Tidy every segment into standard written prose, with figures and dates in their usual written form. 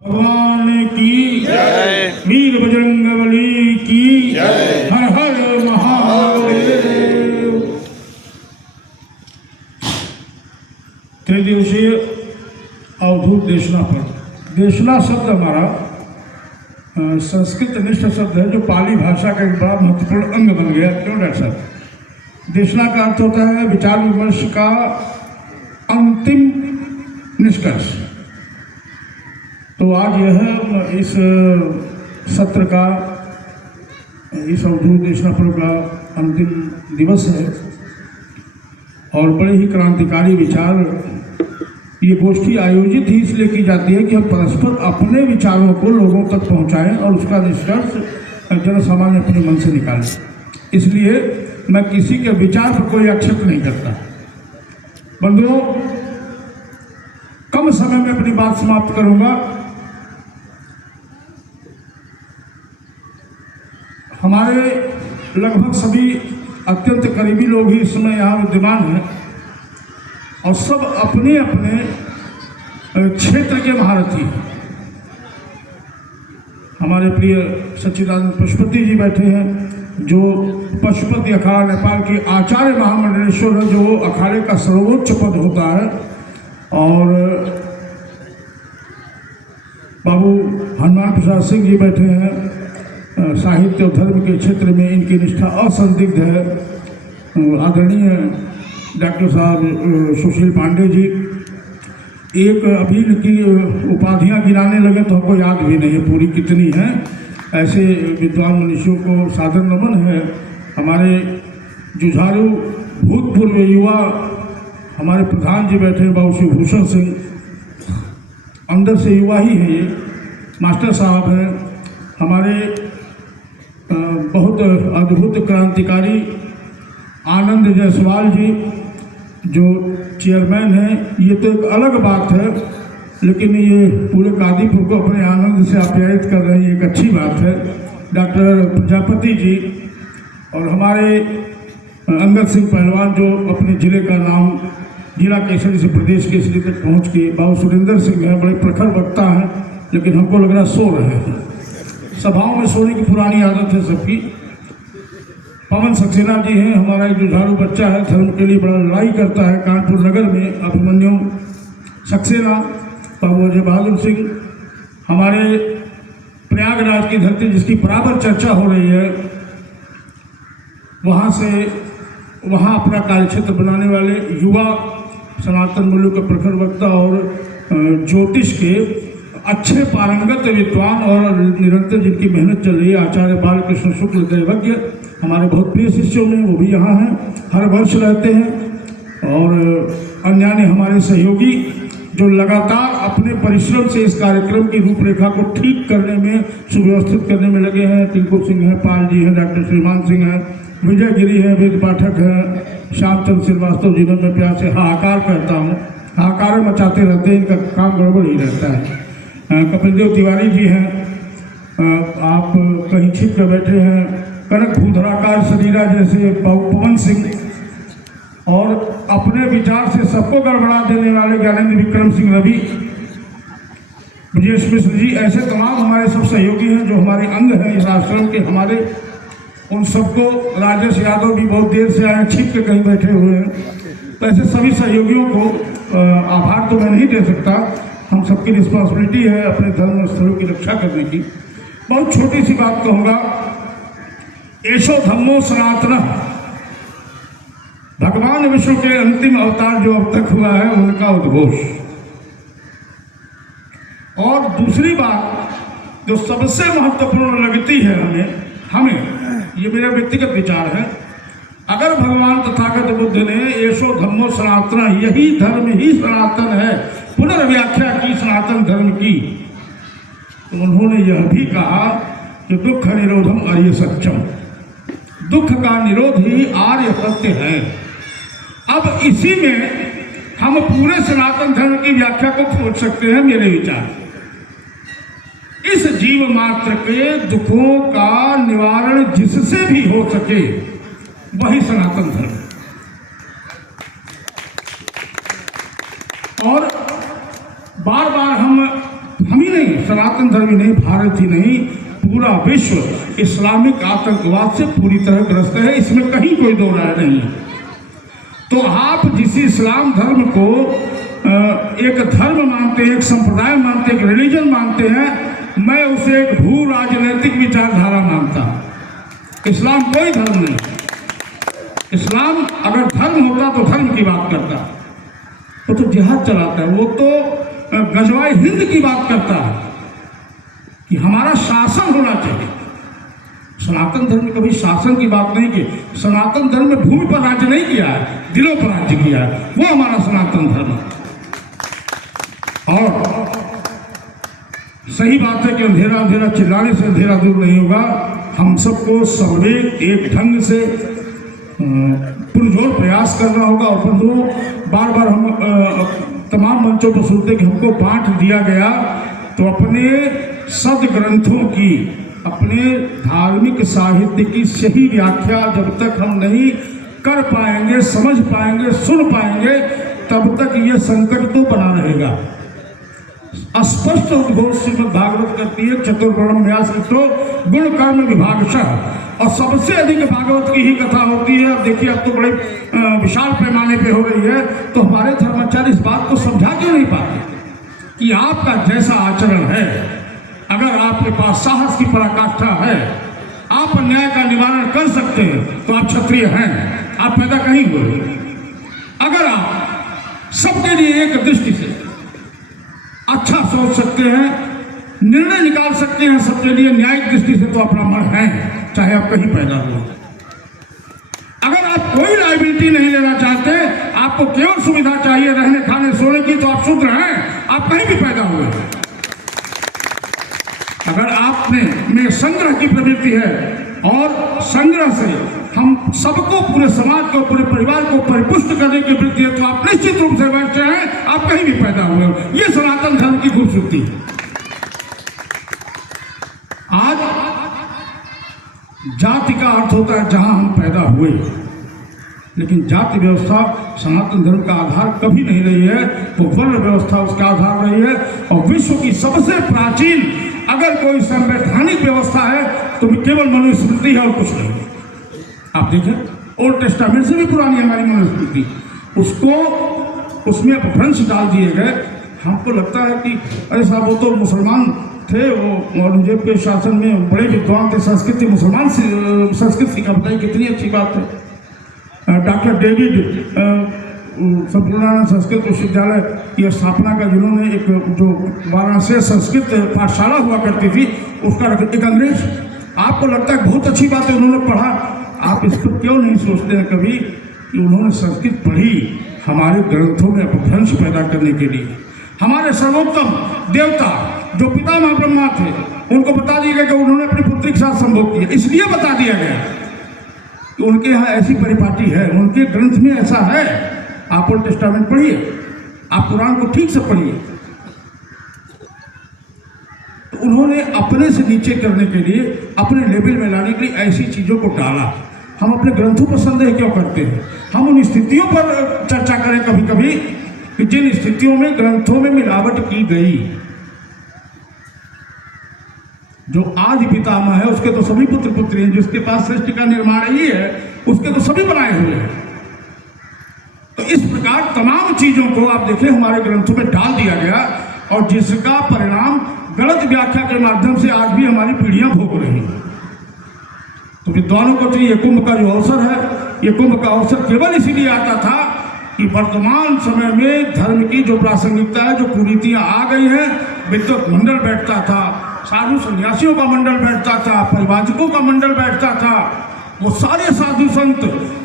भगवान की जय, वीर बजरंगबली की जय, हर हर महादेव। त्रिदिवसीय अवधूत देशना पर देशना शब्द हमारा संस्कृत निष्ठ शब्द है, जो पाली भाषा का एक बड़ा महत्वपूर्ण अंग बन गया। क्यों डॉक्टर साहब? देशना का अर्थ होता है विचार विमर्श का अंतिम निष्कर्ष। तो आज यह इस सत्र का, इस अवधूत देशना पर्व का अंतिम दिवस है और बड़े ही क्रांतिकारी विचार, ये गोष्ठी आयोजित ही इसलिए की जाती है कि हम परस्पर अपने विचारों को लोगों तक पहुंचाएं और उसका निष्कर्ष जन सामान्य अपने मन से निकालें। इसलिए मैं किसी के विचार पर कोई आक्षेप नहीं करता। बंधुओं, कम समय में अपनी बात समाप्त करूंगा। हमारे लगभग सभी अत्यंत करीबी लोग ही इस समय यहाँ विद्यमान हैं और सब अपने अपने क्षेत्र के महारथी हैं। हमारे प्रिय सच्चिदानंद पशुपति जी बैठे हैं, जो पशुपति अखाड़ा नेपाल के आचार्य महामंडलेश्वर है, जो अखाड़े का सर्वोच्च पद होता है। और बाबू हनुमान प्रसाद सिंह जी बैठे हैं, साहित्य और धर्म के क्षेत्र में इनकी निष्ठा असंदिग्ध है। आदरणीय डॉक्टर साहब सुशील पांडे जी, एक अभी इनकी उपाधियां गिनाने लगे तो हमको याद भी नहीं है पूरी कितनी हैं। ऐसे विद्वान मनुष्यों को सादर नमन है। हमारे जुझारू भूतपूर्व युवा हमारे प्रधान जी बैठे हैं, बाबू शिवभूषण सिंह, अंदर से युवा ही हैं ये। मास्टर साहब हैं हमारे, बहुत अद्भुत क्रांतिकारी आनंद जायसवाल जी, जो चेयरमैन हैं। ये तो एक अलग बात है, लेकिन ये पूरे कादीपुर को अपने आनंद से आप्यायित कर रहे हैं, एक अच्छी बात है। डॉक्टर प्रजापति जी और हमारे अंगद सिंह पहलवान, जो अपने ज़िले का नाम जिला केसरी से प्रदेश केसरी तक पहुँच के। बाबू सुरेंद्र सिंह हैं, बड़े प्रखर वक्ता हैं, लेकिन हमको लग रहा सो रहे हैं। सभाओं में सोने की पुरानी आदत है सबकी। पवन सक्सेना जी हैं, हमारा एक जुझारू बच्चा है, धर्म के लिए बड़ा लड़ाई करता है कानपुर नगर में। अभिमन्यु सक्सेना, बाबू अजय बहादुर सिंह, हमारे प्रयागराज की धरती जिसकी बराबर चर्चा हो रही है, वहाँ से वहाँ अपना कार्यक्षेत्र बनाने वाले युवा सनातन मूल्यों के प्रखर वक्ता और ज्योतिष के अच्छे पारंगत विद्वान और निरंतर जिनकी मेहनत चल रही है, आचार्य बालकृष्ण शुक्ल दैवज्ञ, हमारे बहुत प्रिय शिष्यों में, वो भी यहाँ हैं, हर वर्ष रहते हैं। और अन्य हमारे सहयोगी जो लगातार अपने परिश्रम से इस कार्यक्रम की रूपरेखा को ठीक करने में, सुव्यवस्थित करने में लगे हैं। टिंकू सिंह हैं, पाल जी हैं, डॉक्टर श्रीमान सिंह हैं, विजय गिरी हैं, वेद पाठक हैं, श्यामचंद्र श्रीवास्तव, जिन्हें मैं प्यार से हाहाकार कहता हूँ। हाहाकार मचाते रहते हैं, इनका काम गड़बड़ ही रहता है। कपिल देव तिवारी जी हैं, आप कहीं छिप कर बैठे हैं। कनक भूधराकार शरीरा जैसे पवन सिंह, और अपने विचार से सबको गड़बड़ा देने वाले ज्ञानेंद्र विक्रम सिंह रवि, ब्रजेश मिश्र जी, ऐसे तमाम हमारे सब सहयोगी हैं जो हमारे अंग हैं इस आश्रम के। हमारे उन सबको, राजेश यादव भी बहुत देर से आए, छिप के कहीं बैठे हुए हैं। तो ऐसे सभी सहयोगियों को आभार तो मैं नहीं दे सकता, हम सबकी रिस्पॉन्सिबिलिटी है अपने धर्म स्थलों की रक्षा करने की। बहुत छोटी सी बात कहूँगा, एशो धम्मो सनातन, भगवान विष्णु के अंतिम अवतार जो अब तक हुआ है उनका उद्घोष। और दूसरी बात जो सबसे महत्वपूर्ण लगती है हमें ये मेरा व्यक्तिगत विचार है, अगर भगवान तथागत बुद्ध ने एशो धम्मो सनातन, यही धर्म ही सनातन है, पुनर्व्याख्या की सनातन धर्म की, तो उन्होंने यह भी कहा कि दुख निरोधम आर्य सत्यम, दुख का निरोध ही आर्य सत्य है। अब इसी में हम पूरे सनातन धर्म की व्याख्या को खोज सकते हैं। मेरे विचार, इस जीव मात्र के दुखों का निवारण जिससे भी हो सके वही सनातन धर्म। और बार बार हम ही नहीं, सनातन धर्म ही नहीं, भारत ही नहीं, पूरा विश्व इस्लामिक आतंकवाद से पूरी तरह ग्रस्त है, इसमें कहीं कोई दो राय नहीं है। तो आप जिस इस्लाम धर्म को एक धर्म मानते हैं, एक संप्रदाय मानते हैं, एक रिलीजन मानते हैं, मैं उसे एक भू राजनीतिक विचारधारा मानता हूं। इस्लाम कोई धर्म नहीं। इस्लाम अगर धर्म होता तो धर्म की बात करता, वो तो जिहाद चलाता है, वो तो गजवाए हिंद की बात करता है कि हमारा शासन होना चाहिए। सनातन धर्म ने कभी शासन की बात नहीं की। सनातन धर्म में भूमि पर राज्य नहीं किया है, दिलों पर राज्य किया है, वो हमारा सनातन धर्म है। और सही बात है कि अंधेरा अंधेरा चिल्लाने से अंधेरा दूर नहीं होगा। हम सबको सबले एक ढंग से पुरजोर प्रयास करना होगा। और बंधुओं, बार बार हम तमाम मंचों पर सुनते कि हमको पाठ दिया गया, तो अपने सदग्रंथों की, अपने धार्मिक साहित्य की सही व्याख्या जब तक हम नहीं कर पाएंगे, समझ पाएंगे, सुन पाएंगे, तब तक ये संकट तो बना रहेगा। स्पष्ट उद्घोष श्रीमद् भागवत करती है, चतुर्वर्णम व्यासृतो गुण कर्म विभागशः। और सबसे अधिक भागवत की ही कथा होती है। अब देखिए, अब तो बड़े विशाल पैमाने पे हो रही है, तो हमारे धर्माचार्य इस बात को समझा क्यों नहीं पाते कि आपका जैसा आचरण है, अगर आपके पास साहस की पराकाष्ठा है, आप अन्याय का निवारण कर सकते हैं, तो आप क्षत्रिय हैं, आप पैदा कहीं हुए। अगर आप सबके लिए एक दृष्टि से अच्छा सोच सकते हैं, निर्णय निकाल सकते हैं सबके लिए न्यायिक दृष्टि से, तो आप ब्राह्मण हैं, चाहे आप कहीं पैदा हुए। अगर आप कोई लायबिलिटी नहीं लेना चाहते, आपको केवल सुविधा चाहिए रहने खाने सोने की, तो आप शूद्र हैं, आप कहीं भी पैदा हुए। अगर आपने में संग्रह की प्रवृत्ति है और संग्रह से हम सबको, पूरे समाज को, पूरे परिवार को परिपुष्ट करने की वृत्ति है, तो आप निश्चित रूप से वैसे हैं, आप कहीं भी पैदा हुए हो। ये सनातन धर्म की खूबसूरती है। आज जाति का अर्थ होता है जहां हम पैदा हुए, लेकिन जाति व्यवस्था सनातन धर्म का आधार कभी नहीं रही है, वो वर्ण व्यवस्था उसका आधार रही है। और विश्व की सबसे प्राचीन अगर कोई संवैधानिक व्यवस्था है तो केवल मनुस्मृति है और कुछ नहीं। आप देखें, ओल्ड टेस्टामेंट से भी पुरानी हमारी मनुस्मृति, उसको उसमें अपभ्रंश डाल दिए गए। हमको लगता है कि अरे साहब, वो तो मुसलमान थे, वो औरंगजेब के शासन में बड़े विद्वान थे, संस्कृत मुसलमान संस्कृत सीखा। बताइए कितनी अच्छी बात है। डॉक्टर डेविड संपूर्णानंद संस्कृत विश्वविद्यालय की स्थापना का, जिन्होंने एक जो वाराणसी संस्कृत पाठशाला हुआ करती थी, उसका एक अंग्रेज, आपको लगता है बहुत अच्छी बात है उन्होंने पढ़ा। आप इसको क्यों नहीं सोचते हैं कभी कि उन्होंने संस्कृत पढ़ी हमारे ग्रंथों में अपभ्रंश पैदा करने के लिए। हमारे सर्वोत्तम देवता जो पितामह ब्रह्मा थे, उनको बता दिया गया कि उन्होंने अपनी पुत्री के साथ संभोग किया। इसलिए बता दिया गया कि उनके यहाँ ऐसी परिपाटी है, उनके ग्रंथ में ऐसा है। आप ओल्ड टेस्टामेंट पढ़िए, आप कुरान को ठीक से पढ़िए। तो उन्होंने अपने से नीचे करने के लिए, अपने लेवल में लाने के लिए ऐसी चीज़ों को डाला। हम अपने ग्रंथों पर संदेह क्यों करते हैं? हम उन स्थितियों पर चर्चा करें कभी कभी कि जिन स्थितियों में ग्रंथों में मिलावट की गई। जो आदि पितामह है, उसके तो सभी पुत्र पुत्री हैं, जिसके पास सृष्टि का निर्माण ही है, उसके तो सभी बनाए हुए हैं। तो इस प्रकार तमाम चीजों को आप देखें हमारे ग्रंथों में डाल दिया गया, और जिसका परिणाम गलत व्याख्या के माध्यम से आज भी हमारी पीढ़ियां भोग रही हैं। तो विद्वानों को चाहिए, कुंभ का जो अवसर है, ये कुंभ का अवसर केवल इसीलिए आता था कि वर्तमान समय में धर्म की जो प्रासंगिकता है, जो कुरीतियां आ गई हैं, विद्वत मंडल बैठता था, साधु सन्यासियों का मंडल बैठता था, परिवाचकों का मंडल बैठता था। वो सारे साधु संत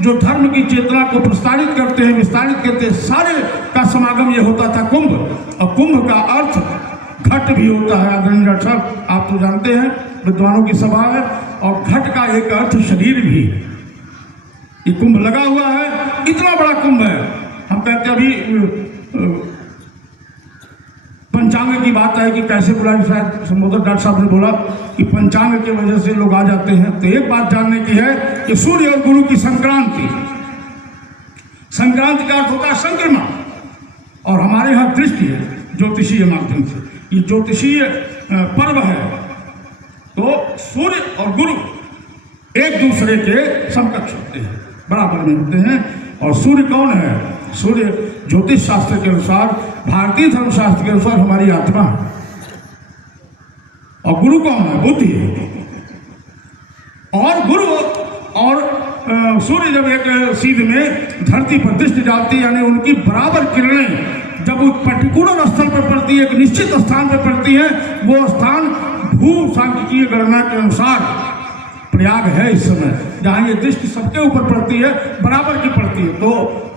जो धर्म की चेतना को प्रस्तावित करते हैं, विस्तारित करते हैं, सारे का समागम ये होता था कुंभ। और कुंभ का अर्थ घट भी होता है। आदरणीय डॉक्टर साहब, आप तो जानते हैं, विद्वानों की सभा है, और घट का एक अर्थ शरीर भी। ये कुंभ लगा हुआ है, इतना बड़ा कुंभ है। हम कहते अभी पंचांग की बात है कि कैसे बुलाए, शायद संबोधक डॉक्टर साहब ने बोला कि पंचांग की वजह से लोग आ जाते हैं। तो एक बात जानने की है कि सूर्य और गुरु की संक्रांति, संक्रांति का अर्थ होता है संक्रमण, और हमारे यहाँ दृष्टि है ज्योतिषीय माध्यम से। ये ज्योतिषीय पर्व है। तो सूर्य और गुरु एक दूसरे के समकक्ष होते हैं, बराबर में होते हैं। और सूर्य कौन है? सूर्य ज्योतिष शास्त्र के अनुसार, भारतीय धर्मशास्त्र के अनुसार हमारी आत्मा है। और गुरु कौन है? बुद्धि। और गुरु और सूर्य जब एक सीध में धरती पर दृष्टि डालती है, यानी उनकी बराबर किरणें जब उस पर्टिकुलर स्थल पर पड़ती है, एक निश्चित स्थान पर पड़ती है, वो स्थान भू सांख्यिकीय गणना के अनुसार प्रयाग है इस समय, जहाँ ये दृष्टि सबके ऊपर पड़ती है, बराबर की पड़ती है। तो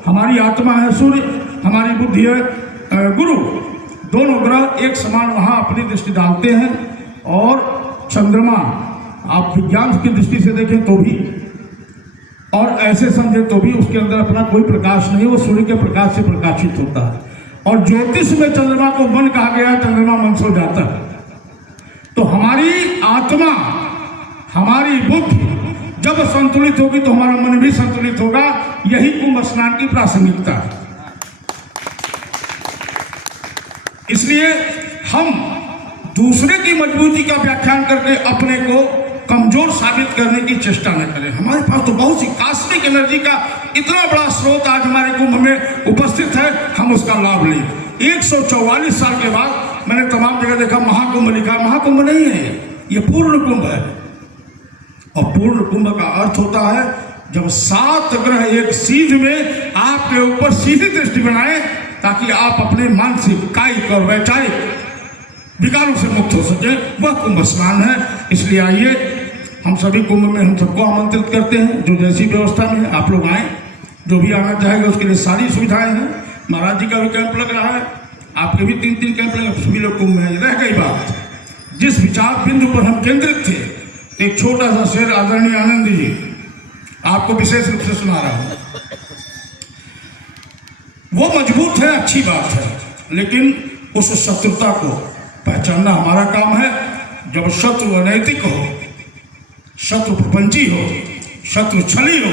हमारी आत्मा है सूर्य, हमारी बुद्धि है गुरु। दोनों ग्रह एक समान वहाँ अपनी दृष्टि डालते हैं। और चंद्रमा आप विज्ञान की दृष्टि से देखें तो भी, और ऐसे समझे तो भी, उसके अंदर अपना कोई प्रकाश नहीं, वो सूर्य के प्रकाश से प्रकाशित होता है। और ज्योतिष में चंद्रमा को मन कहा गया, चंद्रमा मन सो जाता है। तो हमारी आत्मा, हमारी बुद्धि जब संतुलित होगी तो हमारा मन भी संतुलित होगा। यही कुंभ स्नान की प्रासंगिकता है। इसलिए हम दूसरे की मजबूती का व्याख्यान करके अपने को कमजोर साबित करने की चेष्टा न करें। हमारे पास तो बहुत सी कॉस्मिक एनर्जी का इतना बड़ा स्रोत आज हमारे कुंभ में उपस्थित है, हम उसका लाभ लें। 144 साल के बाद मैंने तमाम जगह देखा महाकुंभ लिखा, महाकुंभ नहीं है, ये पूर्ण कुंभ है। और पूर्ण कुंभ का अर्थ होता है जब 7 ग्रह एक सीध में आपके ऊपर सीधी दृष्टि बनाए, ताकि आप अपने मानसिक, कायिक और वैचारिक विकारों से मुक्त हो सके, वह कुंभ स्नान है। इसलिए आइए, हम सभी कुंभ में हम सबको आमंत्रित करते हैं। जो जैसी व्यवस्था में आप लोग आएँ, जो भी आना चाहेगा उसके लिए सारी सुविधाएं हैं। महाराज जी का भी कैंप लग रहा है, आपके भी 3-3 कैंप लगे, सभी लोग कुंभ में। रह गई बात, जिस विचार बिंदु पर हम केंद्रित थे, एक छोटा सा शेर आदरणीय आनंद जी आपको विशेष रूप से सुना रहा हूं। वो मजबूत है, अच्छी बात है, लेकिन उस शत्रुता को पहचानना हमारा काम है। जब शत्रु अनैतिक हो, शत्रु प्रपंची हो, शत्रु छली हो,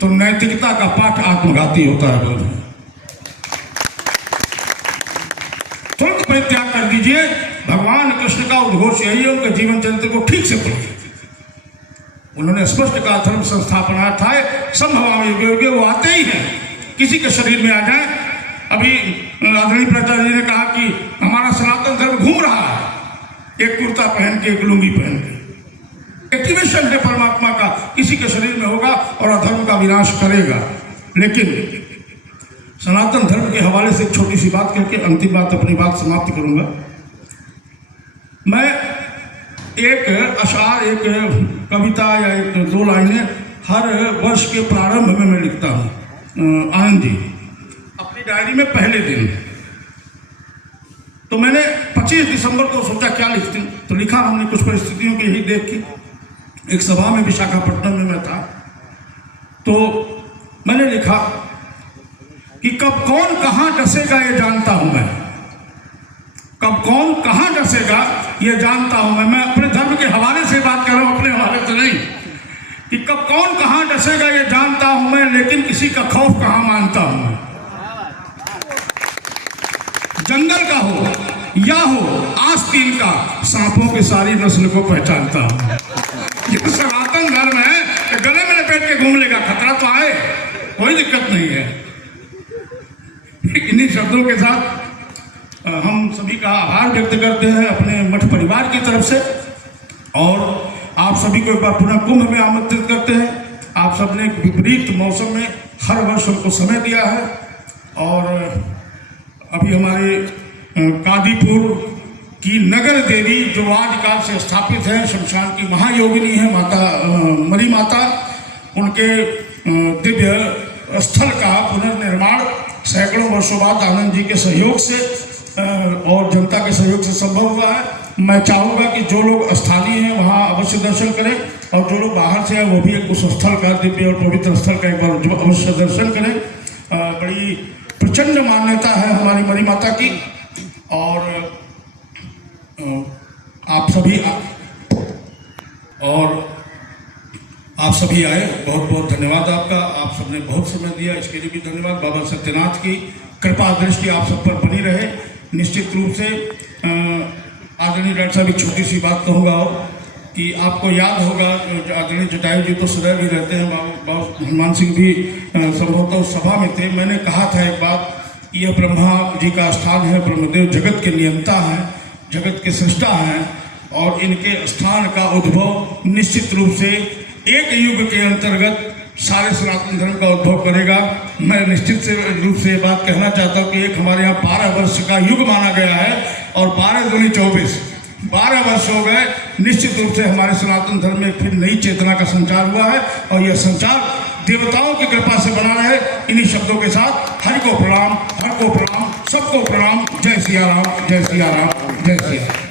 तो नैतिकता का पाठ आत्मघाती होता है। बंधु, तुरंत परित्याग कर दीजिए। भगवान कृष्ण का उद्घोष यही है, उनके जीवन चरित्र को ठीक से पढ़िए। उन्होंने स्पष्ट कहा, धर्म संस्थापनार्थाय संभवामि युगे, वो आते ही हैं, किसी के शरीर में आ जाए। अभी आदरणीय प्राचार्य जी ने कहा कि हमारा सनातन धर्म घूम रहा है, एक कुर्ता पहन के, एक लुंगी पहन के। एक्टिवेशन है परमात्मा का, किसी के शरीर में होगा और अधर्म का विनाश करेगा। लेकिन सनातन धर्म के हवाले से एक छोटी सी बात करके अंतिम बात, अपनी बात समाप्त करूंगा। मैं एक अशार, एक कविता या एक 2 लाइनें हर वर्ष के प्रारंभ में मैं लिखता हूँ। आनंद जी अपनी डायरी में पहले दिन, तो मैंने 25 दिसंबर को सोचा क्या लिखती, तो लिखा हमने कुछ परिस्थितियों की ही देख के। एक सभा में विशाखापट्टनम में मैं था, तो मैंने लिखा कि कब कौन कहाँ डसेगा ये जानता हूं मैं, कब कौन कहाँ डसेगा ये जानता हूं मैं अपने धर्म के हवाले से बात कर रहा हूं, अपने हवाले से नहीं। कि कब कौन कहाँ डसेगा ये जानता हूं मैं, लेकिन किसी का खौफ कहाँ मानता हूं मैं। जंगल का हो या हो आस्तीन का, सांपों की सारी नस्ल को पहचानता हूं। ये सनातन धर्म है, गले में लपेट के घूम लेगा, खतरा तो आए, कोई दिक्कत नहीं है। इन्हीं शब्दों के साथ हम सभी का आभार व्यक्त करते हैं अपने मठ परिवार की तरफ से, और आप सभी को एक बार पुनः कुंभ में आमंत्रित करते हैं। आप सबने एक विपरीत मौसम में हर वर्ष हमको समय दिया है, और अभी हमारे कादीपुर की नगर देवी जो आदिकाल से स्थापित है, शमशान की महायोगिनी है माता मरी माता, उनके दिव्य स्थल का पुनर्निर्माण सैकड़ों वर्षों बाद आनंद जी के सहयोग से और जनता के सहयोग से संभव हुआ है। मैं चाहूँगा कि जो लोग स्थानीय हैं वहाँ अवश्य दर्शन करें, और जो लोग बाहर से हैं वो भी उस स्थल का, दिव्य और पवित्र स्थल का एक बार अवश्य दर्शन करें। बड़ी प्रचंड मान्यता है हमारी मरी माता की, और आप सभी आए, बहुत बहुत धन्यवाद आपका। आप सबने बहुत समय दिया, इसके लिए भी धन्यवाद। बाबा सत्यनाथ की कृपा दृष्टि आप सब पर बनी रहे। निश्चित रूप से आदरणीय डॉक्टर साहब एक छोटी सी बात कहूँगा कि आपको याद होगा आदरणीय जटायु जी तो सदैव ही रहते हैं, बाबू हनुमान सिंह भी संभवतः उस सभा में थे। मैंने कहा था एक बात, यह ब्रह्मा जी का स्थान है, ब्रह्मदेव जगत के नियंता हैं, जगत के सृष्टा हैं, और इनके स्थान का उद्भव निश्चित रूप से एक युग के अंतर्गत सारे सनातन धर्म का उद्भव करेगा। मैं निश्चित से रूप से ये बात कहना चाहता हूँ कि एक हमारे यहाँ 12 वर्ष का युग माना गया है और 12 दूनी 24, 12 वर्ष हो गए। निश्चित रूप से हमारे सनातन धर्म में फिर नई चेतना का संचार हुआ है और यह संचार देवताओं की कृपा से बना रहे। इन्हीं शब्दों के साथ हरि को प्रणाम, हर को प्रणाम, सबको प्रणाम। जय सिया राम, जय सिया राम, जय सिया राम।